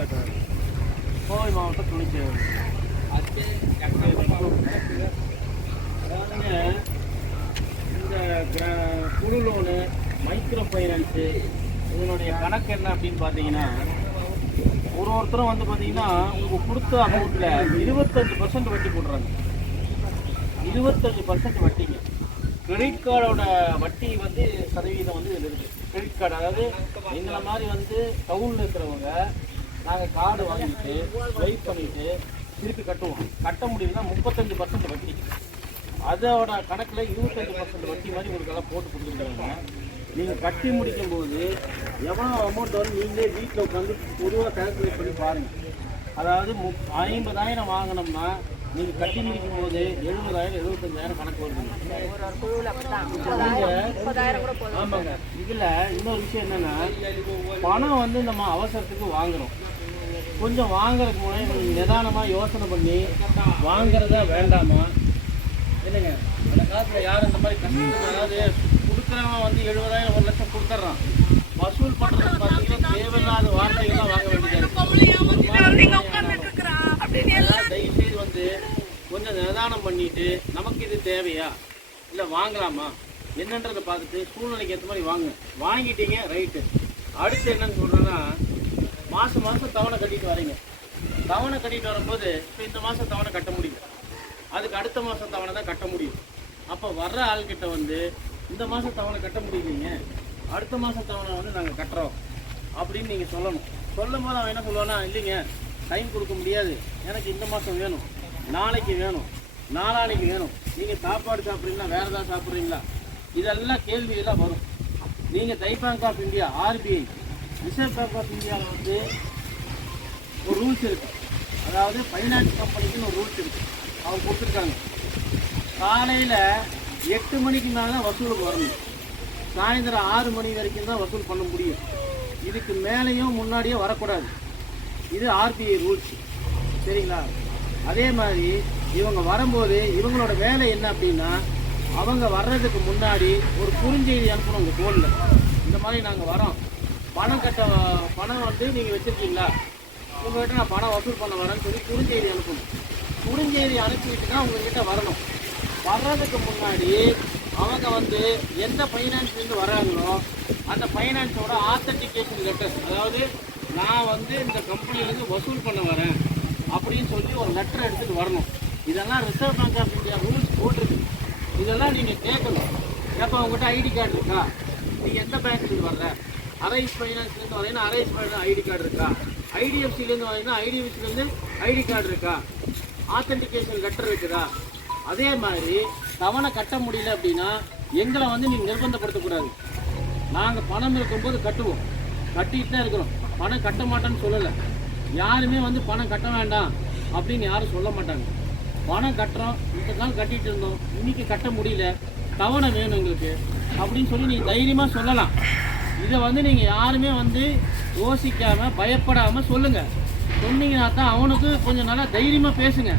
சட்டை கோவை மாவட்ட துணைச்செயலர் அதாவதுங்க இந்த கிரா குழு லோனு மைக்ரோ ஃபைனான்ஸு இதனுடைய கணக்கு என்ன அப்படின்னு பார்த்தீங்கன்னா ஒரு ஒருத்தரும் வந்து பார்த்தீங்கன்னா உங்களுக்கு கொடுத்த அமௌண்ட்டில் இருபத்தஞ்சு பர்சன்ட் வட்டி போடுறாங்க இருபத்தஞ்சு பர்சன்ட் வட்டிங்க கிரெடிட் கார்டோட வட்டி வந்து சதவீதம் வந்து இருக்குது கிரெடிட் கார்டு அதாவது எங்களை மாதிரி வந்து டவுனில் இருக்கிறவங்க நாங்கள் கார்டு வாங்கிட்டு ஸ்வைப் பண்ணிட்டு திருப்பி கட்டுவோம். கட்ட முடியலன்னா முப்பத்தஞ்சு பர்சன்ட் வட்டி. அதோட கணக்கில் இருபத்தஞ்சு பர்சன்ட் வட்டி மாதிரி உங்களுக்கு எல்லாம் போட்டு கொடுத்துருக்காங்க. நீங்கள் கட்டி முடிக்கும் போது எவ்வளோ அமௌண்ட் வரும் நீங்களே வீட்டில் உட்காந்து பொதுவாக கால்குலேட் பண்ணி பாருங்கள் அதாவது மு ஐம்பதாயிரம் வாங்கினோம்னா நீங்கள் கட்டி முடிக்கும் போது எழுபதாயிரம் எழுபத்தஞ்சாயிரம் கணக்கு போதும். ஆமாங்க. இதில் இன்னொரு விஷயம் என்னன்னா பணம் வந்து நம்ம அவசரத்துக்கு வாங்குறோம். கொஞ்சம் வாங்குறதுக்கு முன்னாடி கொஞ்சம் நிதானமாக யோசனை பண்ணி வாங்குறதா வேண்டாமா? இல்லைங்க அந்த காலத்தில் யார் இந்த மாதிரி கஷ்டம் அதாவது கொடுக்குறவன் வந்து எழுபதாயிரம் ஒரு லட்சம் கொடுத்துட்றான். வசூல் பண்ணுறது பார்த்தீங்கன்னா தேவையில்லாத வார்த்தைகள்லாம் வாங்க வேண்டியதாக இருக்கு. வந்து கொஞ்சம் நிதானம் பண்ணிட்டு நமக்கு இது தேவையா? இல்லை வாங்கலாமா? என்னன்றதை பார்த்துட்டு சூழ்நிலைக்கு ஏற்ற மாதிரி வாங்க வாங்கிட்டீங்க ரைட்டு. அடுத்து என்னன்னு சொல்கிறேன்னா மாதம் மாதம் தவணை கட்டிட்டு வரீங்க. தவணை கட்டிட்டு வரும்போது இப்போ இந்த மாதம் தவணை கட்ட முடியல. அதுக்கு அடுத்த மாதம் தவணை தான் கட்ட முடியும். அப்போ வர்ற ஆள்கிட்ட வந்து இந்த மாதம் தவணை கட்ட முடியலைங்க. அடுத்த மாதம் தவணை வந்து நாங்கள் கட்டுறோம். அப்படின்னு நீங்கள் சொல்லணும். சொல்லும் போது அவன் என்ன சொல்லுவானா இல்லைங்க டைம் கொடுக்க முடியாது. எனக்கு இந்த மாதம் வேணும். நாளைக்கு வேணும். நாளானைக்கு வேணும். நீங்கள் சாப்பாடு சாப்பிட்றீங்களா? வேறு ஏதாவது சாப்பிட்றீங்களா? இதெல்லாம் கேள்வியெல்லாம் வரும். நீங்கள் the bank of India RBI reserve bank of இந்தியாவில் வந்து ஒரு ரூல்ஸ் இருக்குது அதாவது ஃபைனான்ஸ் கம்பெனிக்குன்னு ஒரு ரூல்ஸ் இருக்குது அவங்க கொடுத்துருக்காங்க. காலையில் எட்டு மணிக்கு மேலே வசூல் வசூலுக்கு வரணும். சாயந்தரம் ஆறு மணி வரைக்கும் தான் வசூல் பண்ண முடியும். இதுக்கு மேலேயும் முன்னாடியே வரக்கூடாது. இது ஆர்பிஐ ரூல்ஸ் சரிங்களா? அதே மாதிரி இவங்க வரும்போது இவங்களோட வேலை என்ன அப்படின்னா அவங்க வர்றதுக்கு முன்னாடி ஒரு குறுஞ்செய்தி அனுப்பணும் உங்கள் ஃபோனில் இந்த மாதிரி நாங்கள் வரோம் பணம் கட்ட பணம் வந்து நீங்கள் வச்சுருக்கீங்களா? உங்கள்கிட்ட நான் பணம் வசூல் பண்ண வரேன்னு சொல்லி குறுஞ்செய்தி அனுப்பணும். குறுஞ்செய்தி அனுப்பிவிட்டு தான் உங்கள்கிட்ட வரணும். வர்றதுக்கு முன்னாடி அவங்க வந்து எந்த ஃபைனான்ஸ்லேருந்து வராங்களோ அந்த ஃபைனான்ஸோட ஆத்தன்டிகேஷன் லெட்டர் அதாவது நான் வந்து இந்த கம்பெனிலேருந்து வசூல் பண்ண வரேன் அப்படின்னு சொல்லி ஒரு லெட்டர் எடுத்துகிட்டு வரணும். இதெல்லாம் reserve bank of India rules போட்டிருக்கு. இதெல்லாம் நீங்கள் கேட்கணும். எப்போ உங்ககிட்ட ஐடி கார்டு இருக்கா? நீங்கள் எந்த பேங்க்லேருந்து வர்ற அரைஸ் ஃபைனான்ஸ்லேருந்து வரீங்கன்னா அரைஸ் ஃபைனான்ஸ் ஐடி கார்டு இருக்கா? ஐடிஎஃப்சிலேருந்து வரீங்கன்னா ஐடிஎஃப்சிலேருந்து ஐடி கார்டு இருக்கா? ஆத்தென்டிகேஷன் லெட்டர் இருக்குதா? அதே மாதிரி தவணை கட்ட முடியல அப்படின்னா எங்களை வந்து நீங்கள் நிர்பந்தப்படுத்தக்கூடாது. நாங்கள் பணம் இருக்கும்போது கட்டுவோம். கட்டிட்டு தான் இருக்கிறோம். பணம் கட்ட மாட்டேன்னு சொல்லலை. யாருமே வந்து பணம் கட்ட வேண்டாம் அப்படின்னு யாரும் சொல்ல மாட்டாங்க. பணம் கட்டுறோம். இந்த நாள் கட்டிகிட்டு இருந்தோம். இன்னைக்கு கட்ட முடியல. தவணை வேணும் எங்களுக்கு அப்படின்னு சொல்லி நீங்கள் தைரியமாக சொல்லலாம். இதை வந்து நீங்கள் யாருமே வந்து யோசிக்காமல் பயப்படாமல் சொல்லுங்கள் சொன்னீங்கன்னா தான் அவனுக்கு கொஞ்சம் நல்லா தைரியமாக பேசுங்க.